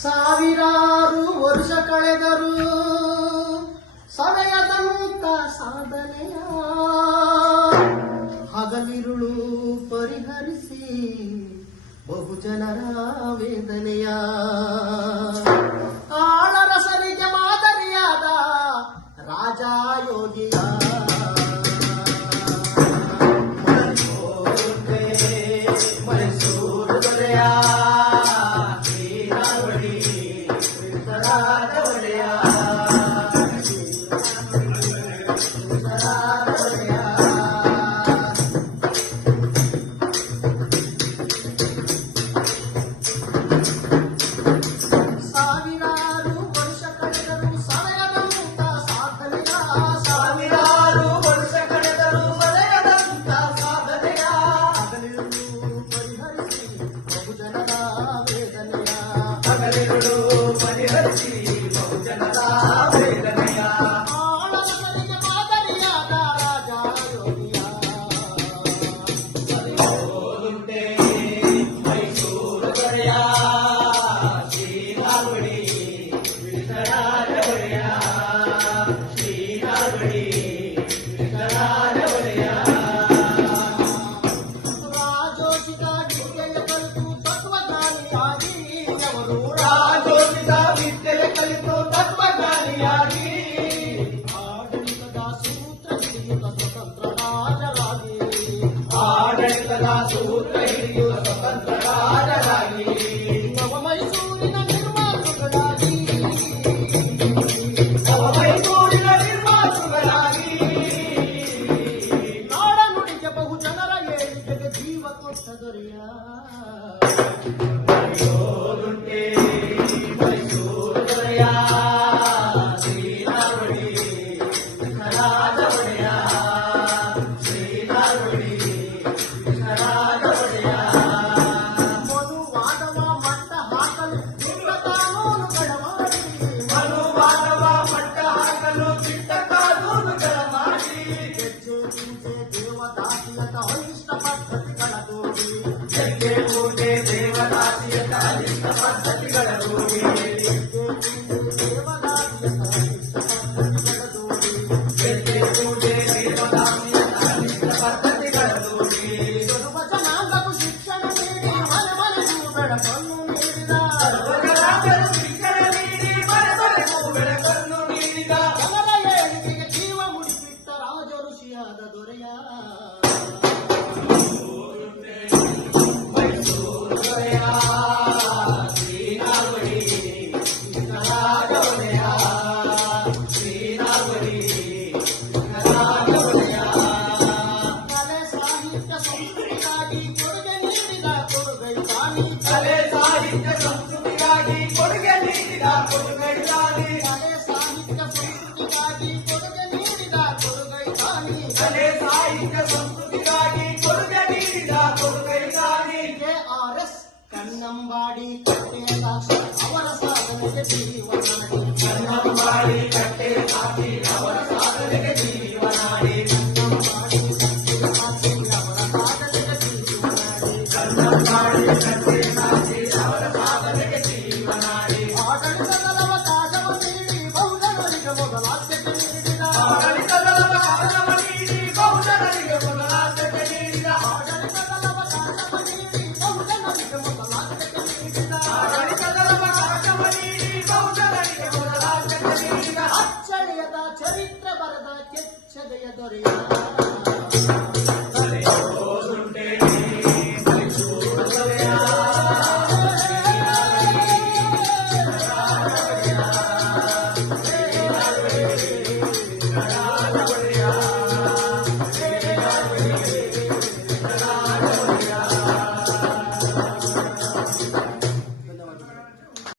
ಸಾವಿರಾರು ವರ್ಷ ಕಳೆದರು ಸವೆಯದಂತ ಸಾಧನೆಯ ಹಗಲಿರುಳು ಪರಿಹರಿಸಿ ಬಹುಜನರ ವೇದನೆಯ ಆಳರಸರಿಗೆ ಮಾದರಿಯಾದ ರಾಜ ಯೋಗಿಯ ಮೈಸೂರು ದೊರೆಯ ಪರಿಹರಿಸಿ ಬಹುಜನರ ವೇದನೆಯ ಆಳರಸರಿಗೆ ಮಾದರಿಯಾದ ರಾಜ ಯೋಗಿಯ ಸರಿಯೋದುಂಟೆ ಮೈಸೂರು ದೊರೆಯ ಶ್ರೀನಾಗುಡಿ ವಿಠಲಾರ ಒಡೆಯ ಶ್ರೀನಾಗುಡಿ ವಿಠಲಾರ ಒಡೆಯ ರಾಜೋಚಿತ ವಿದ್ಯೆಯ ಕಲಿತು ತತ್ವಜ್ಞಾನಿಯಾಗಿ ಅವರು ರಾಜೋಚಿತ ವಿದ್ಯೆಯ ಕಲಿತು ತತ್ವಜ್ಞಾನಿಯಾಗಿ ಆಡಳಿತದ ಸೂತ್ರ ಹಿಡಿಯುವ ಸ್ವತಂತ್ರ ರಾಜರಾಗಿ ಆಡಳಿತದ ಸೂತ್ರ ಹಿಡಿಯುವ ಸ್ವತಂತ್ರ ರಾಜರಾಗಿ ನವ ಮೈಸೂರಿನ ನಿರ್ಮಾತೃಗಳಾಗಿ ಮೈಸೂರಿನ ನಿರ್ಮಾತೃಗಳಾಗಿ ನಾಡ ನುಡಿಗೆ ಬಹುಜನರ ಏಳಿಗೆಗೆ ಜೀವ ಕೊಟ್ಟ ದೊರೆಯ ಸರಿಯೋದುಂಟೆ ಮೈಸೂರು ದೊರೆಯ ಶ್ರೀನಾಗುಡಿ ವಿಠಲಾರ ಒಡೆಯ ಶ್ರೀನಾಗುಡಿ ವಿಠಲಾರ ಒಡೆಯ ಮನುವಾದವ ಮಟ್ಟ ಹಾಕಲು ದಿಟ್ಟ ಕಾನೂನುಗಳ ಮಾಡಿ ಮನುವಾದವ ಮಟ್ಟ ಹಾಕಲು ದಿಟ್ಟ ಕಾನೂನುಗಳ ಮಾಡಿ ಹೆಜ್ಜೆ ಪೂಜೆ ದೇವದಾಸಿಯತ ಅನಿಷ್ಟ ಪದ್ಧತಿಗಳ ದೂರಿ ಹೆಜ್ಜೆ ಪೂಜೆ ದೇವದಾಸಿಯತ ಅನಿಷ್ಟ ಪದ್ಧತಿಗಳ ರೂಢಿ ಹೆಜ್ಜೆ ಪೂಜೆ ದೇವದಾಸಿಯತ ಅನಿಷ್ಟ ಪದ್ಧತಿಗಳ ರೂಢಿ ಜನಾಂಗಕ್ಕೂ ಶಿಕ್ಷಣ ನೀಡಿ ಮನೆ ಮನೆಗೂ ಬೆಳಕನ್ನು ನೀಡಿದ ಸರ್ವಜನಾಂಗರು ಶಿಕ್ಷಣ ನೀಡಿ ಮನೆಮನೆಗೂ ಬೆಳಕನ್ನು ನೀಡಿದ ಜನರ ಏಳಿಗೆಗೆ ಜೀವ ಮುಡಿಸಿಟ್ಟ ರಾಜ ಋಷಿಯಾದ ದೊರೆಯ ಮೈಸೂರು ದೊರೆಯ ಶ್ರೀನಾಗುಡಿ ವಿಠಲಾರ ಒಡೆಯ ಶ್ರೀನಾಗುಡಿ ವಿಠಲಾರ ಒಡೆಯ ಕಲೆ ಸಾಹಿತ್ಯ ಸಂಸ್ಕೃತಿಗಾಗಿ ಕೊಡುಗೆ ನೀಡಿದ ಕೊಡುಗೈತಾನಿ ಕಲೆ ಸಾಹಿತ್ಯ ಸಂಸ್ಕೃತಿಗಾಗಿ ಕೊಡುಗೆ ನೀಡಿದ ಕೊಡುಗೈತಾನಿ ಕಲೆ ಸಾಹಿತ್ಯ ಸಂಸ್ಕೃತಿಗಾಗಿ ಕೊಡುಗೆ ನೀಡಿದ ಕೊಡುಗೈತಾನಿ ಕಲೆ ಸಾಹಿತ್ಯ ಸಂಸ್ಕೃತಿಗಾಗಿ ಕೊಡುಗೆ ನೀಡಿದ ಕೊಡುಗೈತಾನಿ KRS ಕನ್ನಂಬಾಡಿ ಕಟ್ಟೆದಾಕ್ಷ ಅವರ ಸಾಧನೆಗೆ ಜೀವನಾಡಿ ಕನ್ನಂಬಾಡಿ ಕಟ್ಟೆ ಸಾಕ್ಷಿ ಅವರ ಸಾಧನೆಗೆ ಜೀವನಾಡಿ ಕನ್ನಂಬಾಡಿ ಕಟ್ಟೆ ಸಾಕ್ಷಿ ಅವರ ಸಾಧನೆಗೆ ಜೀವನಾಡಿ ಕನ್ನಂಬಾಡಿ ಕಟ್ಟೆ ಸಾಕ್ಷಿ ಅವರ ಸಾಧನೆಗೆ ಜೀವನಾಡಿ ಆಡಳಿತದ ಅವಕಾಶವ ನೀಡಿ ಬಹುಜನರಿಗೆ ಮೊದಲ ಆದ್ಯತೆ ನೀಡಿದ ಆಡಳಿತದ ಅವಕಾಶವ ನೀಡಿ ಬಹುಜನರಿಗೆ ಮೊದಲ ಆದ್ಯತೆ ನೀಡಿದ ಆಡಳಿತದ ಅವಕಾಶವ ನೀಡಿ ಬಹುಜನರಿಗೆ ಮೊದಲ ಆದ್ಯತೆ ನೀಡಿದ ಆಡಳಿತದ ಅವಕಾಶವ ನೀಡಿ ಬಹುಜನರಿಗೆ ಮೊದಲ ಆದ್ಯತೆ ನೀಡಿದ ಅಚ್ಚಳಿಯದ ಚರಿತ್ರೆ ಬರೆದ ಕೆಚ್ಚದೆಯ ದೊರೆಯ